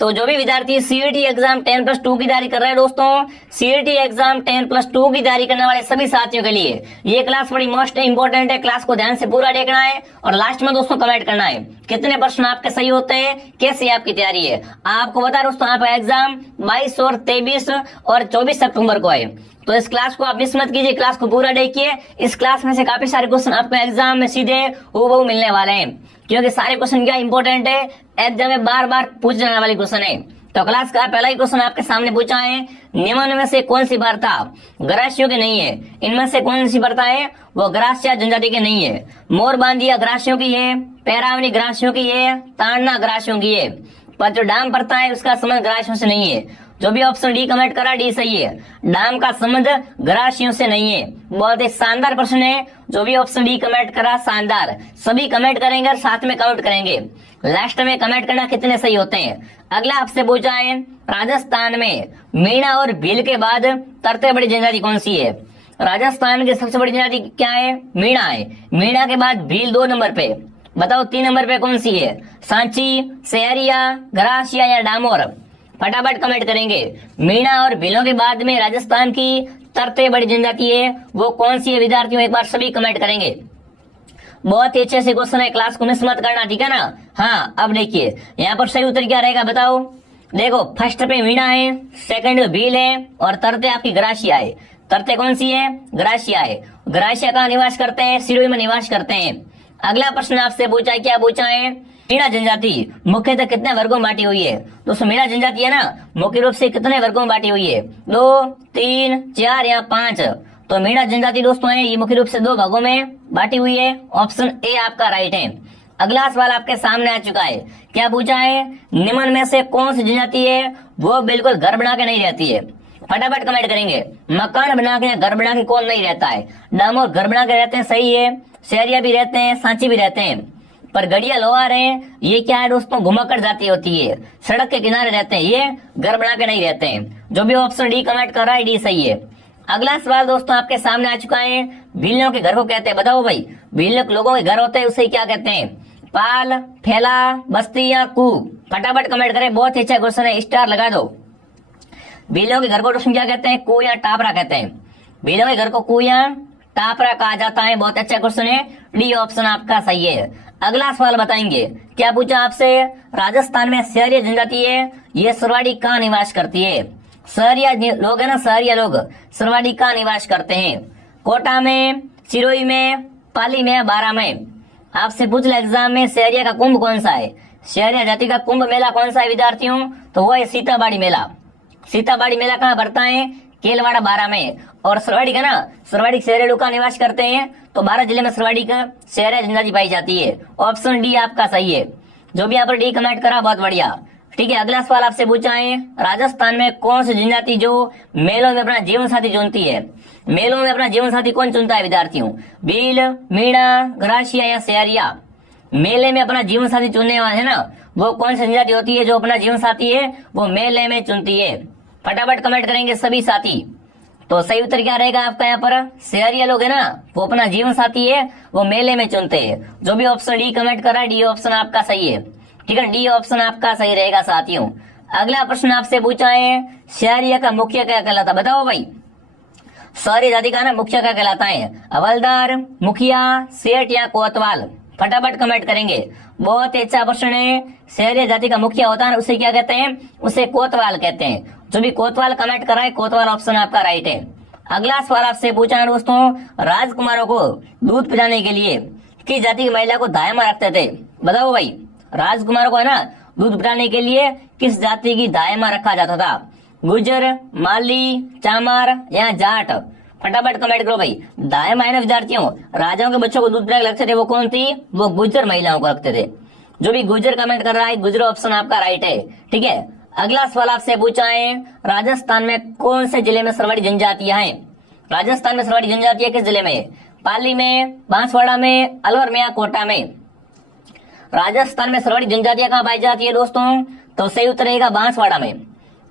तो जो भी विद्यार्थी सीईटी एग्जाम 10+2 की तैयारी कर रहे हैं दोस्तों, सीईटी एग्जाम 10+2 की तैयारी करने वाले सभी साथियों के लिए ये क्लास बड़ी मोस्ट इंपोर्टेंट है। क्लास को ध्यान से पूरा देखना है और लास्ट में दोस्तों कमेंट करना है कितने प्रश्न आपके सही होते हैं, कैसी आपकी तैयारी है। आपको बता दोस्तों आपका एग्जाम 22 और 23 और 24 सितंबर को है, तो इस क्लास को आप मिस मत कीजिए, क्लास को पूरा देखिए। इस क्लास में से काफी सारे क्वेश्चन आपको एग्जाम में सीधे हूबहू मिलने वाले हैं, क्योंकि सारे क्वेश्चन क्या इंपॉर्टेंट है, एग्जाम में बार बार पूछे जाने वाले क्वेश्चन है। तो क्लास का पहला ही क्वेश्चन आपके सामने पूछा है, निम्न में से कौन सी वार्ता ग्रासियों की नहीं है? इनमें से कौन सी वार्ता है वो ग्रास्य जनजाति की नहीं है? मोरबांदिया ग्रासियों की है, पैरावनी ग्रासियों की है, ताड़ना ग्रासियों की है। पर जो डाम पड़ता है उसका संबंध ग्रासियों से नहीं है। जो भी ऑप्शन डी कमेंट करा डी सही है, डाम का संबंध ग्रासियों से नहीं है। बहुत ही शानदार प्रश्न है, जो भी ऑप्शन डी कमेंट करा शानदार। सभी कमेंट करेंगे और साथ में काउंट करेंगे, लास्ट में कमेंट करना कितने सही होते हैं। अगला आपसे पूछा है, राजस्थान में मीणा और भील के बाद तरते बड़ी जनजाति कौन सी है? राजस्थान की सबसे बड़ी जनजाति क्या है? मीणा है। मीणा के बाद भील 2 नंबर पे, बताओ 3 नंबर पे कौन सी है? सांची, सहरिया, ग्रासिया या डामोर? फटाफट कमेंट करेंगे। मीणा और भीलों के बाद में राजस्थान की तरते बड़ी जनजाति है वो कौन सी है विद्यार्थियों? एक बार सभी कमेंट करेंगे। बहुत ही अच्छे से क्वेश्चन है, क्लास को मिस मत करना, ठीक है ना। हाँ अब देखिए यहाँ पर सही उत्तर क्या रहेगा बताओ। देखो फर्स्ट पे मीणा है, सेकंड पे भील है और तरते आपकी ग्रासिया है। तरते कौन सी है? ग्रासिया है। ग्रासिया कहाँ निवास करते हैं? सिरोही में निवास करते हैं। अगला प्रश्न आपसे पूछा है, क्या पूछा है? मीणा जनजाति मुख्यतः कितने वर्गों में बांटी हुई है? दोस्तों मीणा जनजाति है ना, मुख्य रूप से कितने वर्गों में बांटी हुई है? 2, 3, 4 या 5? तो मीणा जनजाति दोस्तों है ये मुख्य रूप से 2 भागों में बांटी हुई है। ऑप्शन ए आपका राइट है। अगला सवाल आपके सामने आ चुका है, क्या पूछा है? निम्न में से कौन सी जनजाति है वो बिल्कुल घर बना के नहीं रहती है? फटाफट कमेंट करेंगे। मकान बना के घर बना के कौन नहीं रहता है? डामोर घर बना के रहते हैं, सही है। सहरिया भी रहते हैं, सांची भी रहते हैं। पर गड़िया लोहार हैं, ये क्या है दोस्तों? घुमाकर जाती होती है, सड़क के किनारे रहते हैं, ये घर बना के नहीं रहते हैं। जो भी ऑप्शन डी कमेंट कर रहा है डी सही है। अगला सवाल दोस्तों आपके सामने आ चुका है, भीलों के घर को कहते हैं? बताओ भाई, भीलों लोगों के घर होते हैं उसे क्या कहते हैं? पाल, फैला, बस्ती या कू? फटाफट कमेंट करें, बहुत ही अच्छा क्वेश्चन है, स्टार लगा दो। भीलों के घर को दोस्तों क्या कहते हैं? कू या टापरा कहते हैं। भीलों के घर को कू या टापरा कहा जाता है। बहुत अच्छा क्वेश्चन है, डी ऑप्शन आपका सही है। अगला सवाल बताएंगे, क्या पूछा आपसे? राजस्थान में सहरिया जनजाति है, ये सरवाड़ी कहाँ निवास करती है? सहरिया लोग है ना, सहरिया लोग सरवाड़ी कहाँ निवास करते हैं? कोटा में, सिरोही में, पाली में, बारा में? आपसे पूछ ले एग्जाम में, सहरिया का कुंभ कौन सा है? सहरिया जाति का कुंभ मेला कौन सा है विद्यार्थियों? तो वो है सीताबाड़ी मेला। सीताबाड़ी मेला कहाँ भरता है? केलवाड़ा, बारा में। और सरवाड़ी का ना, सरवाड़ी सहरिया लोग का निवास करते हैं, तो 12 जिले में सरवाड़ी का सहरिया जनजाति पाई जाती है। ऑप्शन डी आपका सही है। जो भी आप डी कमेंट करा बहुत बढ़िया, ठीक है। अगला सवाल आपसे पूछा है, राजस्थान में कौन सी जनजाति जो मेलों में अपना जीवन साथी चुनती है? मेलों में अपना जीवन साथी कौन चुनता है विद्यार्थियों? भील, मीणा, ग्रासिया या सहरिया? मेले में अपना जीवन साथी चुनने वाले है ना, वो कौन सी जनजाति होती है जो अपना जीवन साथी है वो मेले में चुनती है? फटाफट कमेंट करेंगे सभी साथी। तो सही उत्तर क्या रहेगा आपका? यहाँ पर सहरिया लोग है ना, वो अपना जीवन साथी है वो मेले में चुनते हैं। जो भी ऑप्शन डी कमेंट कर रहा है डी ऑप्शन आपका सही है, ठीक है। डी ऑप्शन आपका सही रहेगा साथियों। अगला प्रश्न आपसे पूछा है, सहरिया का मुखिया क्या कहलाता? बताओ भाई, सहरिया जाति का ना मुखिया क्या कहलाता है? हवलदार, मुखिया, सेठ या कोतवाल? फटाफट कमेंट करेंगे। बहुत ही अच्छा प्रश्न है। सहरिया जाति का मुखिया होता है उसे क्या कहते हैं? उसे कोतवाल कहते हैं। जो भी कोतवाल कमेंट कर रहा है कोतवाल ऑप्शन आपका राइट है। अगला सवाल आपसे पूछा है दोस्तों, राजकुमारों को दूध पिलाने के लिए किस जाति की महिला को दायमा रखते थे? बताओ भाई, राजकुमारों को है ना दूध पिलाने के लिए किस जाति की दायमा रखा जाता था? गुर्जर, माली, चामार या जाट? फटाफट कमेंट करो भाई। दायमा है ना विद्यार्थियों, राजाओं के बच्चों को दूध पिलाने रखते थे, वो कौन थी? वो गुर्जर महिलाओं को रखते थे। जो भी गुर्जर कमेंट कर रहा है गुर्जर ऑप्शन आपका राइट है, ठीक है। अगला सवाल आपसे पूछा है, राजस्थान में कौन से जिले में सरवाड़ी जनजातियां हैं? राजस्थान में सरवाड़ी जनजातियां किस जिले में? पाली में, बांसवाड़ा में, अलवर में या कोटा में? राजस्थान में सरवाड़ी जनजातियां कहाँ पाई जाती है दोस्तों? तो सही उत्तर रहेगा बांसवाड़ा में।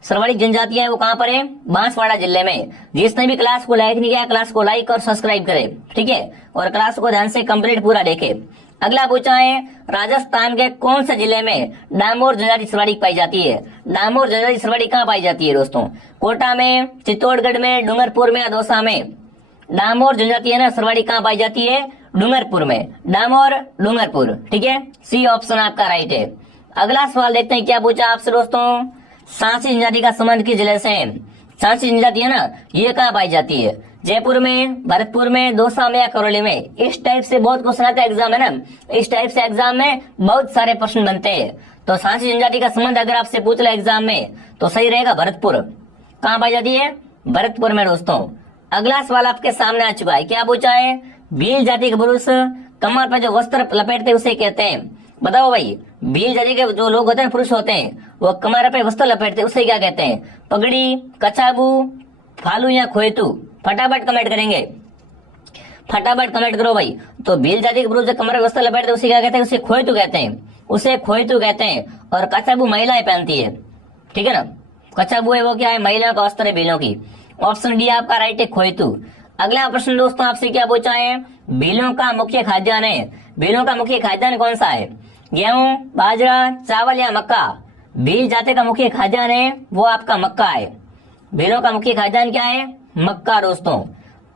सरवाड़ी जनजातियां है वो कहाँ पर है? बांसवाड़ा जिले में। जिसने भी क्लास को लाइक नहीं किया क्लास को लाइक और सब्सक्राइब करे, ठीक है, और क्लास को ध्यान से कंप्लीट पूरा देखे। अगला पूछा है राजस्थान के कौन से जिले में डामोर जनजाति सर्वाधिक पाई जाती है। डामोर जनजाति सर्वाधिक कहाँ पाई जाती है दोस्तों? कोटा में, चित्तौड़गढ़ में, डूंगरपुर में या दौसा में? डामोर जनजाति है ना सर्वाधिक कहाँ पाई जाती है? डूंगरपुर में। डामोर, डूंगरपुर, ठीक है, सी ऑप्शन आपका राइट है। अगला सवाल देखते हैं क्या पूछा आपसे दोस्तों। सांची जनजाति का संबंध किस जिले से है? सांची जनजाति है ना, ये कहाँ पाई जाती है? जयपुर में, भरतपुर में, दौसा में या करौली में? इस टाइप से बहुत क्वेश्चन आते हैं एग्जाम है ना, इस टाइप से एग्जाम में बहुत सारे प्रश्न बनते हैं। तो सांची जनजाति का संबंध अगर आपसे पूछ ले एग्जाम में तो सही रहेगा भरतपुर। कहाँ पाई जाती है? भरतपुर में दोस्तों। अगला सवाल आपके सामने आ चुका है, क्या पूछा है? भील जाति के पुरुष कमर पर जो वस्त्र लपेटते उसे कहते हैं। बताओ भाई, भील जाति के जो लोग होते हैं, पुरुष होते हैं, वो कमर पे वस्त्र लपेटते उसे क्या कहते हैं? पगड़ी, कछाबू, फालू या खोएतू? फटाफट कमेंट करेंगे, फटाफट कमेंट करो भाई। तो भील जाति के पुरुष जो कमर पे वस्त्र लपेटते उसे क्या कहते हैं? उसे खोएतू कहते हैं, उसे खोएतू कहते हैं। और कछाबू महिलाएं पहनती है, ठीक है ना। कछाबू है वो क्या है? महिलाओं का वस्त्र है भीलों की। ऑप्शन डी आपका राइट है, खोएतू। अगला प्रश्न दोस्तों आपसे क्या पूछा है? भीलों का मुख्य खाद्यान्न है। भीलों का मुख्य खाद्यान्न कौन सा है? गेहूं, बाजरा, चावल या मक्का? भील जाति का मुख्य खाद्यान्न है वो आपका मक्का है। भीलों का मुख्य खाद्यान्न क्या है? मक्का दोस्तों।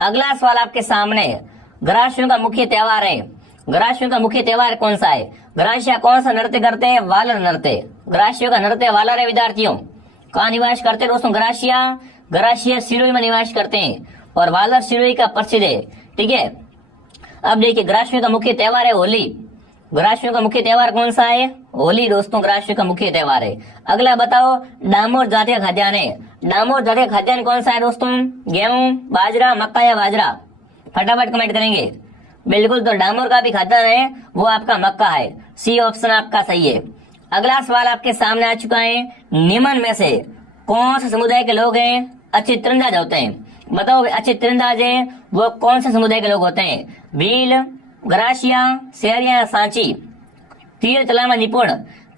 अगला सवाल आपके सामने, गरासियों का मुख्य त्योहार है। गरासियों का मुख्य त्योहार कौन सा है? गरासिया कौन सा नृत्य करते हैं? वालर नृत्य। गरासियों का नृत्य वालर है विद्यार्थियों। कहाँ निवास करते हैं दोस्तों? गरासिया, गरासिया सिरोही में निवास करते हैं और वालर सिरोही का प्रसिद्ध है, ठीक है। अब देखिए, गरासियों का मुख्य त्योहार है होली। गरासियों का मुख्य त्योहार कौन सा है? होली दोस्तों, गरासियों का मुख्य त्योहार है। अगला बताओ, डामोर जाति का खाद्यान्न है। डामोर जाति का खाद्यान्न कौन सा है दोस्तों? गेहूं, बाजरा, मक्का या बाजरा? फटाफट कमेंट करेंगे। बिल्कुल, तो डामोर का भी खाद्यान्न है वो आपका मक्का है, सी ऑप्शन आपका सही है। अगला सवाल आपके सामने आ चुका है, निम्न में से कौन से समुदाय के लोग हैं अच्छे तीरंदाज होते हैं? बताओ, अच्छे तीरंदाज है वो कौन से समुदाय के लोग होते हैं? भील, गरासिया, शेरिया या सांची? तीर चलाने में निपुण,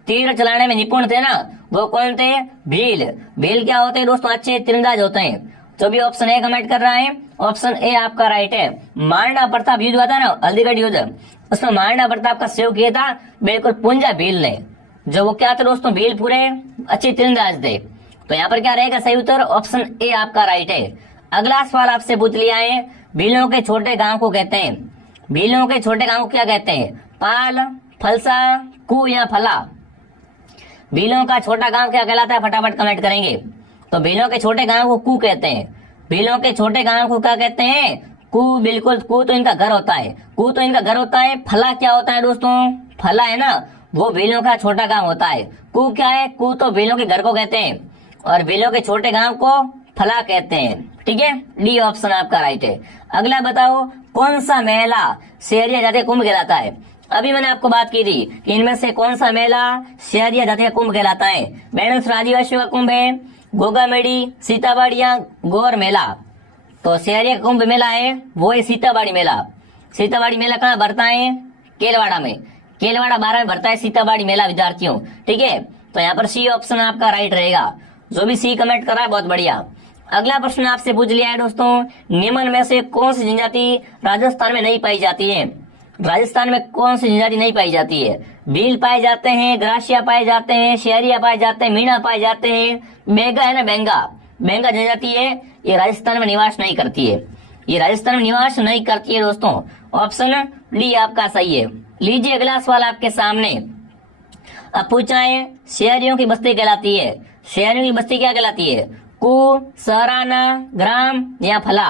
तीर चलाने में निपुण थे ना, वो कौन थे? भील। भील क्या होते हैं दोस्तों? अच्छे तीरंदाज होते हैं। जो भी ऑप्शन ए कमेंट कर रहा है, ऑप्शन ए आपका राइट है। महाराणा प्रताप युद्ध हुआ था ना, हल्दीगढ़ युद्ध, उसमें महाराणा प्रताप का सहयोग किया था बिल्कुल पुंजा भील ने। जो वो क्या थे दोस्तों? भील पूरे अच्छे तीरंदाज थे। तो यहाँ पर क्या रहेगा सही उत्तर? ऑप्शन ए आपका राइट है। अगला सवाल आपसे पूछ लिया है, भीलों के छोटे गांव को कहते हैं। भीलों के छोटे गांव को क्या कहते हैं? पाल, फलसा, कू या फला? भीलों का छोटा गांव क्या कहलाता है? फटाफट कमेंट करेंगे। तो भीलों के छोटे गांव को कू कहते हैं। भीलों के छोटे गांव को क्या कहते हैं? कू। बिल्कुल, कू तो इनका घर होता है, कू तो इनका घर होता है। फला क्या होता है दोस्तों? फला है ना, वो भीलों का छोटा गांव होता है। कू क्या है? कू तो भीलों के घर को कहते हैं और भीलों के छोटे गांव को फला कहते हैं, ठीक है। डी ऑप्शन आपका राइट है। अगला बताओ, कौन सा मेला शेरिया जाति का कुंभ कहलाता है? अभी मैंने आपको बात की थी कि इनमें से कौन सा मेला शेरिया जाति का कुंभ कहलाता है। बैनस आदिवासियों का कुंभ है, गोगामेड़ी, सीताबाड़ी या गौर मेला? तो शेरिया कुंभ मेला है वो है सीताबाड़ी मेला। सीताबाड़ी मेला कहाँ भरता है? केलवाड़ा में। केलवाड़ा 12 में भरता है सीताबाड़ी मेला विद्यार्थियों, ठीक है। तो यहाँ पर सी ऑप्शन आपका राइट रहेगा। जो भी सी कमेंट कर रहा है बहुत बढ़िया। अगला प्रश्न आपसे पूछ लिया है दोस्तों, निम्न में से कौन सी जनजाति राजस्थान में नहीं पाई जाती है? राजस्थान में कौन सी जनजाति नहीं पाई जाती है? भील पाए जाते हैं, गरासिया पाए जाते हैं, शेरिया पाए जाते हैं, मीणा पाए जाते हैं, बेंगा है ना, बेंगा, बेंगा जनजाति है, ये राजस्थान में निवास नहीं करती है। ये राजस्थान में निवास नहीं करती है दोस्तों। ऑप्शन डी आपका सही है। लीजिए अगला सवाल आपके सामने। अब पूछा है, शहरियों की बस्ती कहलाती है। शहरियों की बस्ती क्या कहलाती है? कु, सराना, ग्राम या फला?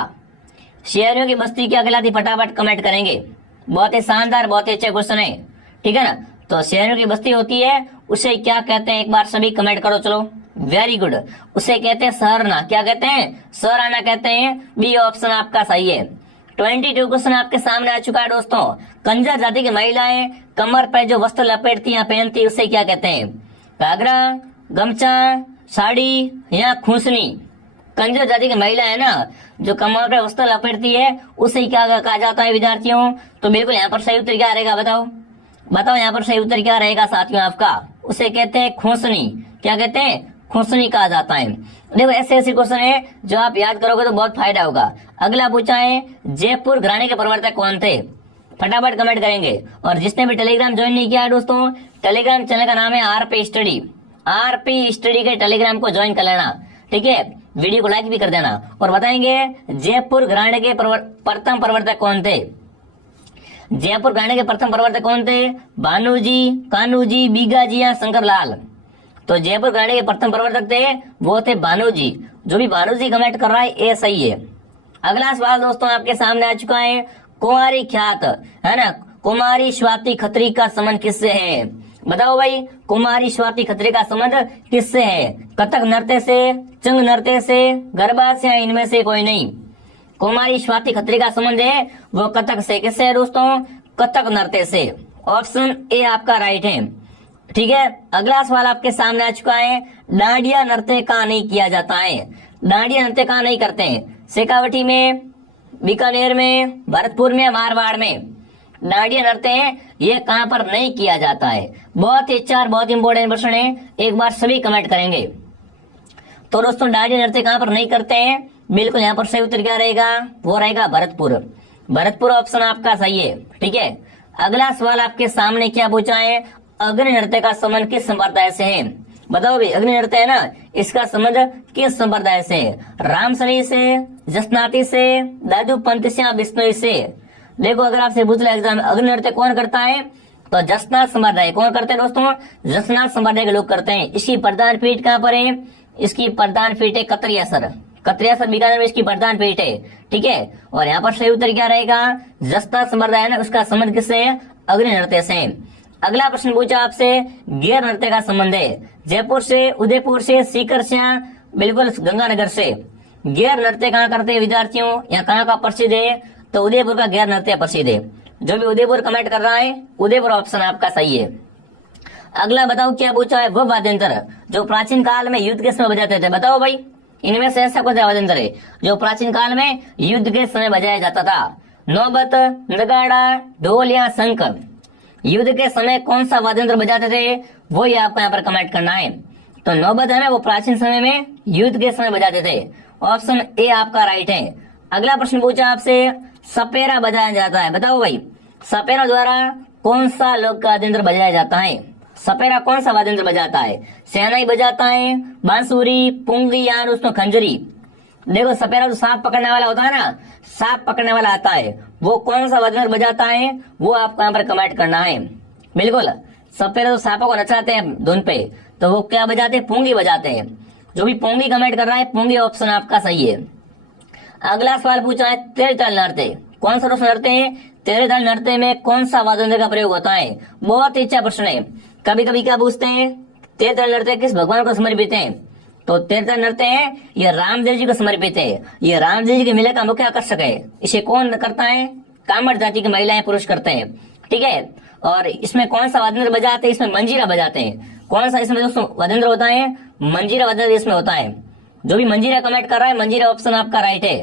शहरियों की बस्ती क्या कहलाती? फटाफट कमेंट करेंगे। बहुत ही शानदार, बहुत ही अच्छे क्वेश्चन है, ठीक है ना। तो शहरों की बस्ती होती है उसे क्या कहते हैं? एक बार सभी कमेंट करो, चलो। वेरी गुड, उसे कहते हैं सरना। क्या कहते हैं? सराना कहते हैं। बी ऑप्शन आपका सही है। 22 क्वेश्चन आपके सामने आ चुका है दोस्तों। कंजर जाति की महिलाएं कमर पर जो वस्त्र लपेटती या पहनती है उसे क्या कहते हैं? घाघरा, गमछा, साड़ी या खूसनी? कंजर जाति की महिला है ना, जो कमर पर वस्त्र लपेटती है उसे क्या कहा जाता है विद्यार्थियों? तो बिल्कुल यहाँ पर सही उत्तर क्या रहेगा? बताओ बताओ, यहाँ पर सही उत्तर क्या रहेगा साथियों आपका? उसे कहते हैं खूसनी। क्या कहते हैं? खूसनी कहा जाता है। देखो ऐसे ऐसे क्वेश्चन है जो आप याद करोगे तो बहुत फायदा होगा। अगला पूछा है, जयपुर घराने के प्रवर्तक कौन थे? फटाफट कमेंट करेंगे। और जिसने भी टेलीग्राम ज्वाइन नहीं किया है दोस्तों, टेलीग्राम चैनल का नाम है आरपी स्टडी। आरपी स्टडी के टेलीग्राम को ज्वाइन कर लेना, ठीक है। वीडियो को लाइक भी कर देना। और बताएंगे जयपुर घराने के प्रथम प्रवर्तक कौन थे। जयपुर घराने के प्रथम प्रवर्तक कौन थे? भानुजी, कान्हूजी, बीगाजी या शंकरलाल। तो जयपुर घराने के प्रथम प्रवर्तक थे वो थे भानुजी। जो भी भानुजी कमेंट कर रहा है ये सही है। अगला सवाल दोस्तों आपके सामने आ चुका है, कुमारी ख्यात है ना, कुमारी स्वाति खत्री का संबंध किससे है? बताओ भाई, कुमारी स्वाति खत्री का संबंध किससे है? कथक नृत्य से, चंग नृत्य से, गरबा से या इनमें से कोई नहीं। कुमारी स्वाति खत्री का संबंध है वो कथक से। किससे है दोस्तों? कथक नृत्य से। ऑप्शन ए आपका राइट है, ठीक है। अगला सवाल आपके सामने आ चुका है, डांडिया नृत्य कहाँ नहीं किया जाता है? डांडिया नृत्य कहाँ नहीं करते हैं? शेखावटी में, बीकानेर में, भरतपुर में, मारवाड़ में। डांडिया नृत्य है ये कहाँ पर नहीं किया जाता है? बहुत ही अच्छा और बहुत इंपॉर्टेंट प्रश्न है, एक बार सभी कमेंट करेंगे। तो दोस्तों डांडिया नृत्य कहाँ पर नहीं करते हैं? बिल्कुल यहाँ पर सही उत्तर क्या रहेगा? वो रहेगा भरतपुर। भरतपुर ऑप्शन आपका सही है, ठीक है। अगला सवाल आपके सामने क्या पूछा है, अग्नि नृत्य का संबंध किस संप्रदाय से है? बताओ भाई, अग्नि नृत्य है ना, इसका संबंध किस संप्रदाय से है? रामसरी से, जसनाती से, दादू पंथ से या बिश्नोई से? देखो अगर आपसे पूछ ले एग्जाम, अग्नि नृत्य कौन करता है? तो जसनाथ संप्रदाय। कौन करते हैं दोस्तों? जसनाथ संप्रदाय के लोग करते हैं। इसकी प्रधान पीठ कहाँ पर है? इसकी प्रधान पीठ है कतरियासर। कतरियासर बीकानेर में इसकी प्रधान पीठ है, ठीक है। और यहाँ पर सही उत्तर क्या रहेगा? जसनाथ संप्रदाय है ना, उसका संबंध किससे है? अग्नि नृत्य से। अगला प्रश्न पूछा आपसे, गैर नृत्य का संबंध है जयपुर से, उदयपुर से, सीकर से, बिल्कुल गंगानगर से। गैर नृत्य कहाँ करते हैं विद्यार्थियों? यहाँ कहाँ का प्रसिद्ध है? तो उदयपुर का गैर नृत्य प्रसिद्ध है। जो भी उदयपुर कमेंट कर रहा है, उदयपुर ऑप्शन आपका सही है। अगला बताओ क्या पूछा है, वह वाद्यंत्र जो प्राचीन काल में युद्ध के समय बजाते थे। बताओ भाई, इनमें से ऐसा कौन सा वाद्यंत्र है जो प्राचीन काल में युद्ध के समय बजाया जाता था? नौबत, नगाड़ा, ढोल या शंख? युद्ध के समय कौन सा वाद्यंत्र बजाते थे वो ही आपको यहाँ पर कमेंट करना है। तो नौबत है ना, वो प्राचीन समय में युद्ध के समय बजाते थे। ऑप्शन ए आपका राइट है। अगला प्रश्न पूछा आपसे, सपेरा बजाया जाता है। बताओ भाई, सपेरा द्वारा कौन सा लोक वाद्यंत्र बजाया जाता है? सपेरा कौन सा वाद्यंत्र बजाता है? शहनाई बजाता है, बांसुरी, पुंगी या उसमें खंजरी? देखो सपेरा जो सांप पकड़ने वाला होता है ना, सांप पकड़ने वाला आता है, वो कौन सा वाद्यंत्र बजाता है वो आपको यहाँ पर कमेंट करना है। बिल्कुल, सपेरा जो सांपों को नचाते हैं धुन पे, तो वो क्या बजाते हैं? पुंगी बजाते हैं। जो भी पुंगी कमेंट कर रहा है, पुंगी ऑप्शन आपका सही है। अगला सवाल पूछा है, तेरे ताल नृत्य कौन सा नृत्य है? तेरे ताल नृत्य में कौन सा वाद्यंत्र का प्रयोग होता है? बहुत ही अच्छा प्रश्न है। कभी कभी क्या पूछते हैं, तेरे ताल नृत्य किस भगवान को समर्पित है? तो तेरे ताल नृत्य है ये रामदेव जी को समर्पित है। ये रामदेव जी के मेले का मुख्य आकर्षक है। इसे कौन करता है? कामड़ जाति की महिलाएं, पुरुष करते हैं, ठीक है। और इसमें कौन सा वाद्यंत्र बजाते हैं? इसमें मंजीरा बजाते हैं। कौन सा इसमें दोस्तों वाद्यंत्र होता है? मंजीरा वाद्यंत्र इसमें होता है। जो भी मंजीरा कमेंट कर रहा है, मंजीरा ऑप्शन आपका राइट है।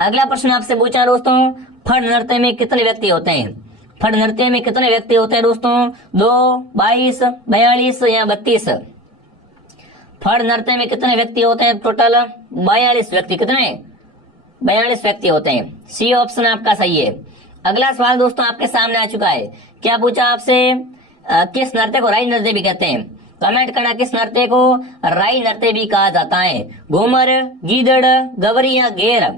अगला प्रश्न आपसे पूछा दोस्तों, फड़ नृत्य में कितने व्यक्ति होते हैं? फड़ नृत्य में कितने व्यक्ति होते हैं दोस्तों? 2, 22, 42 या 32? फड़ नृत्य में कितने व्यक्ति होते हैं? टोटल 42 व्यक्ति। कितने? 42 व्यक्ति होते हैं। सी ऑप्शन आपका सही है। अगला सवाल दोस्तों आपके सामने आ चुका है। क्या पूछा आपसे, किस नृत्य को राई नृत्य भी कहते हैं? कमेंट करना, किस नृत्य को राई नृत्य भी कहा जाता है? घूमर, गीदड़, गवरी या घेर?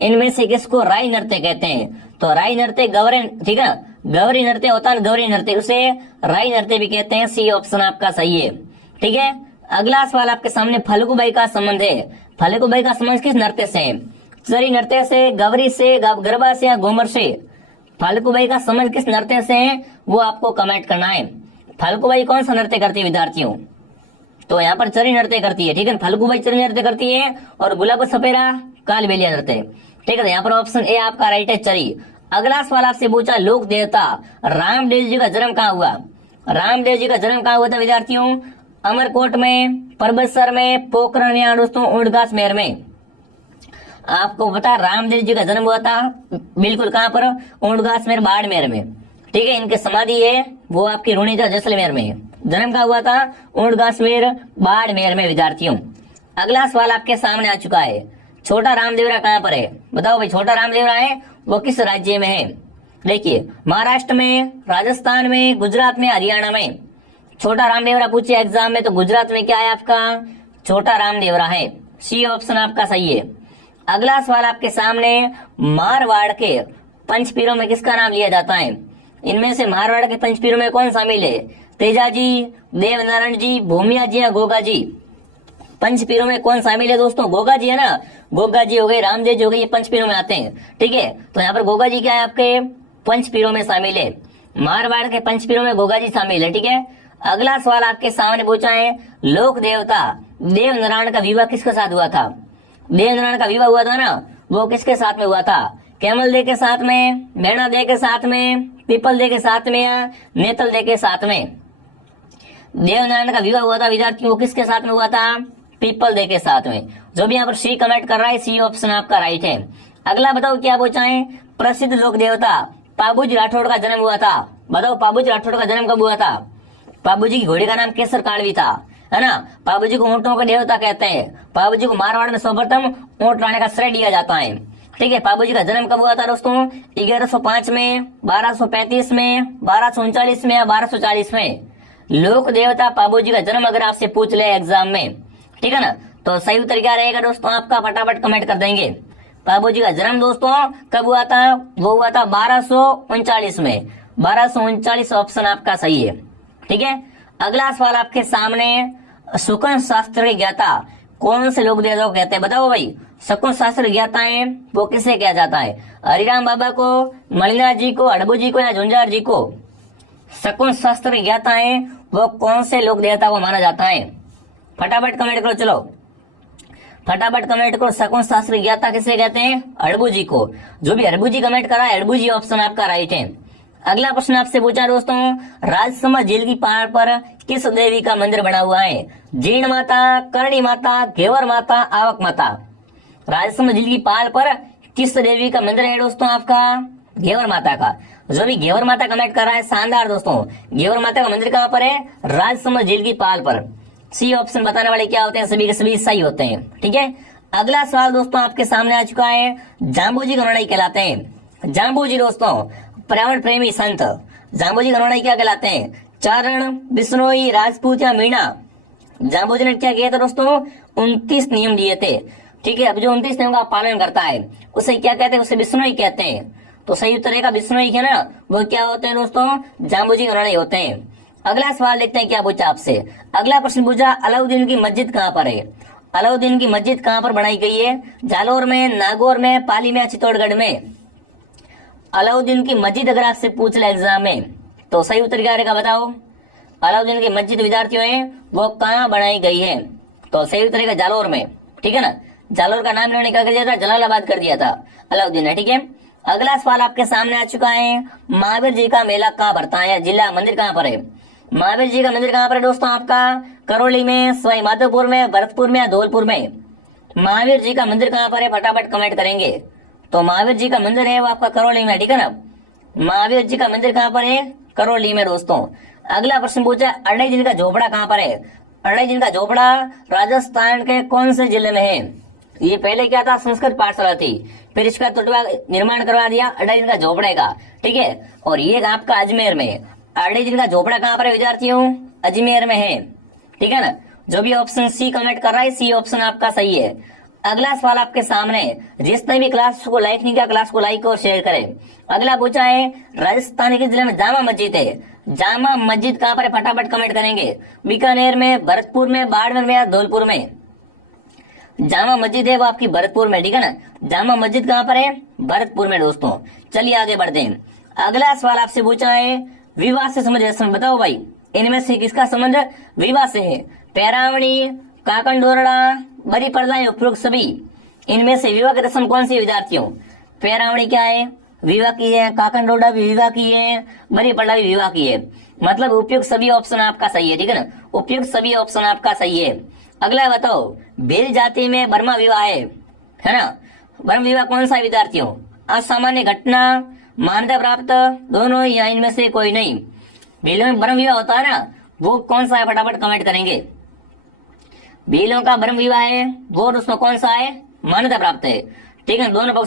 इनमें से किसको राई नृत्य कहते हैं? तो राई नृत्य गवरी, ठीक है, गवरी नृत्य होता है, गवरी नृत्य, उसे राई नृत्य भी कहते हैं। सी ऑप्शन आपका सही है, ठीक है। अगला सवाल आपके सामने, फल्गुबाई का संबंध है। फल्गुबाई का संबंध किस नृत्य से है? चरी नृत्य से, गवरी से, गरबा से या घूमर से? फल्गुबाई का संबंध किस नृत्य से है वो आपको कमेंट करना है। फल्गुबाई कौन सा नृत्य करती है विद्यार्थियों? तो यहाँ पर चरी नृत्य करती है, ठीक है। फल्गुबाई चरी नृत्य करती है और गुलाब सपेरा कालबेलिया नृत्य, ठीक है। यहाँ पर ऑप्शन ए आपका राइट है, चरी। अगला सवाल आपसे पूछा, लोक देवता रामदेव जी का जन्म कहाँ हुआ? रामदेव जी का जन्म कहाँ हुआ था विद्यार्थियों? अमरकोट में, परबतसर में, पोखरण या दोस्तों ओडगास मेर में? आपको पता रामदेव जी का जन्म हुआ था बिल्कुल कहाँ पर? ओडगास मेर, बाड़मेर में, ठीक है। इनके समाधि है वो आपकी रुणीचा जैसलमेर में। जन्म कहाँ हुआ था? ओडगास मेर, बाड़मेर में विद्यार्थियों। अगला सवाल आपके सामने आ चुका है, छोटा रामदेवरा कहाँ पर है? बताओ भाई, छोटा रामदेवरा है वो किस राज्य में है? देखिए महाराष्ट्र में, राजस्थान में, गुजरात में, हरियाणा में। छोटा रामदेवरा पूछे एग्जाम में, तो गुजरात में क्या है आपका, छोटा रामदेवरा है। सी ऑप्शन आपका सही है। अगला सवाल आपके सामने, मारवाड़ के पंचपीरों में किसका नाम लिया जाता है? इनमें से मारवाड़ के पंचपीरों में कौन शामिल है? तेजाजी, देवनारायण जी, भूमिया जी या गोगा जी? पंचपीरों में कौन शामिल है दोस्तों? गोगा जी है ना, गोगा जी हो गए, रामदेव जी हो गए, ये पंचपीरों में आते हैं। ठीक है, तो यहाँ पर गोगा जी क्या है आपके पंचपीरों में शामिल है। मारवाड़ के पंचपीरों में गोगा जी शामिल है। ठीक है, अगला सवाल आपके सामने पूछा है, लोक देवता देवनारायण का विवाह किसके साथ हुआ था? देवनारायण का विवाह हुआ था ना, वो किसके साथ में हुआ था? कैमल दे के साथ में, मेणा दे के साथ में, पीपल दे के साथ में या नेतल दे के साथ में? देवनारायण का विवाह हुआ था विद्यार्थी, वो किसके साथ में हुआ था? पीपल दे के साथ में। जो भी यहाँ पर सी कमेंट कर रहा है, सी ऑप्शन आपका राइट है। अगला बताओ क्या पूछा है, प्रसिद्ध लोक देवता पाबूजी राठौड़ का जन्म हुआ था। बताओ पाबूजी राठौड़ का जन्म कब हुआ था? पाबूजी की घोड़ी का नाम केसर कालवी था, है ना। पाबूजी को ऊंटों के देवता कहते हैं। पाबूजी को मारवाड़ में सर्वप्रथम ऊंट लाने का श्रेय दिया जाता है। ठीक है, पाबूजी का जन्म कब हुआ था दोस्तों? 1105 में, 1235 में, 1239 में या 1240 में? लोक देवता पाबूजी का जन्म अगर आपसे पूछ ले एग्जाम में, ठीक है ना, तो सही उत्तर क्या रहेगा दोस्तों आपका? फटाफट कमेंट कर देंगे। पाबूजी का जन्म दोस्तों कब हुआ था? वो हुआ था 1239 में। 1239 ऑप्शन आपका सही है। ठीक है, अगला सवाल आपके सामने, शकुन शास्त्र के ज्ञाता कौन से लोक देवता को कहते हैं? बताओ भाई, शकुन शास्त्र ज्ञाता है वो किसे किया जाता है? हरिराम बाबा को, मणिनाथ जी को, अड़बू जी को या झुंझार जी को? शकुन शास्त्र ज्ञाता है वो कौन से लोक देवता को माना जाता है? फटाफट कमेंट करो, चलो फटाफट कमेंट करो। शकुन शास्त्र ज्ञाता किसे कहते हैं? अड़बू जी को। जो भी अड़बू जी कमेंट करा है, अड़बू जी ऑप्शन आपका राइट है। अगला प्रश्न आपसे पूछा दोस्तों, राजसमंद झील की पहाड़ पर किस देवी का मंदिर बना हुआ है? जीर्ण माता, करणी माता, घेवर माता, आवक माता? राजसमंद झील की पहाड़ पर किस देवी का मंदिर है दोस्तों आपका? घेवर माता का। जो भी घेवर माता कमेंट कर रहा है, शानदार दोस्तों। घेवर माता का मंदिर कहाँ पर है? राजसमंद झील की पहाड़ पर। सी ऑप्शन बताने वाले क्या होते हैं? सभी के सभी सही होते हैं। ठीक है, अगला सवाल दोस्तों आपके सामने आ चुका है, जाम्बूजी गणोड़ाई कहलाते हैं। जाम्बूजी दोस्तों पर्यावरण प्रेमी संत, जाम्बूजी गणोड़ाई क्या कहलाते हैं? चारण, बिश्नोई, राजपूत या मीणा? जाम्बूजी ने क्या किया था दोस्तों? 29 नियम दिए थे। ठीक है, अब जो 29 नियम का पालन करता है उसे क्या कहते हैं? उसे बिश्नोई कहते हैं। तो सही उत्तर रहेगा बिश्नोई है ना, वो क्या होते हैं दोस्तों? जाम्बूजी गणोड़ाई होते हैं। अगला सवाल देखते हैं क्या पूछा आपसे। अगला प्रश्न पूछा, अलाउद्दीन की मस्जिद कहाँ पर है? अलाउद्दीन की मस्जिद कहाँ पर बनाई गई है? जालोर में, नागौर में, पाली में, चित्तौड़गढ़ में? अलाउद्दीन की मस्जिद अगर आपसे पूछ ले एग्जाम में, तो सही उत्तर क्या रहेगा बताओ? अलाउद्दीन की मस्जिद विद्यार्थियों है वो कहाँ बनाई गई है? तो सही उत्तर रहेगा जालोर में। ठीक है ना, जालोर का नाम इन्होंने क्या कर दिया था? जलालाबाद कर दिया था अलाउद्दीन ने। ठीक है, अगला सवाल आपके सामने आ चुका है, महावीर जी का मेला कहाँ भरता है? जिला मंदिर कहाँ पर है? महावीर जी का मंदिर कहाँ पर है दोस्तों आपका? करौली में, सवाई माधोपुर में, भरतपुर में या धौलपुर में? महावीर जी का मंदिर कहाँ पर है? फटाफट कमेंट करेंगे। तो महावीर जी का मंदिर है वो आपका करौली में। ठीक है ना, महावीर जी का मंदिर कहाँ पर है? करौली में दोस्तों। अगला प्रश्न पूछा, अढ़ाई दिन का झोपड़ा कहाँ पर है? अढ़ाई दिन का झोपड़ा राजस्थान के कौन से जिले में है? ये पहले क्या था? संस्कृत पाठशाला थी, फिर इसका टुटवा निर्माण करवा दिया अढ़ाई दिन का झोपड़े का। ठीक है, और ये आपका अजमेर में। अढ़ाई दिन का झोपड़ा कहाँ पर है विद्यार्थियों? अजमेर में है। ठीक है ना, जो भी ऑप्शन सी कमेंट कर रहा है, सी ऑप्शन आपका सही है। अगला सवाल आपके सामने, जिसने भी क्लास को लाइक नहीं किया क्लास को लाइक और शेयर करें। अगला पूछा है, राजस्थान के जिले में जामा मस्जिद है। जामा मस्जिद कहाँ पर है? फटाफट कमेंट करेंगे। बीकानेर में, भरतपुर में, बाड़मेर में या धौलपुर में? जामा मस्जिद है वो आपकी भरतपुर में। ठीक है ना, जामा मस्जिद कहाँ पर है? भरतपुर में दोस्तों। चलिए आगे बढ़ते हैं। अगला सवाल आपसे पूछा है, विवाह से संबंध रस्म बताओ भाई, इनमें से किसका संबंध विवाह से है? पैरावणी, काकंडोरड़ा, बड़ी पर्दा या उपरोक्त सभी? इनमें से विवाह की रस्म कौन सी विद्यार्थियों? पैरावणी क्या है? विवाह की है। काकंडोरड़ा भी विवाह की है, बड़ी पर्दा भी विवाह की है। मतलब उपयुक्त सभी ऑप्शन आपका सही है। ठीक है ना, उपयुक्त सभी ऑप्शन आपका सही है। अगला बताओ, भील जाति में ब्रह्म विवाह है ना, ब्रह्म विवाह कौन सा है विद्यार्थियों? असामान्य घटना, मान्यता प्राप्त, दोनों या इनमें से कोई नहीं? भीलों में ब्रह्म विवाह होता है ना, वो कौन सा है? फटाफट कमेंट करेंगे। भीलों का ब्रह्म विवाह है वो दोस्तों कौन सा है? मान्यता प्राप्त है। ठीक है, दोनों पक्षों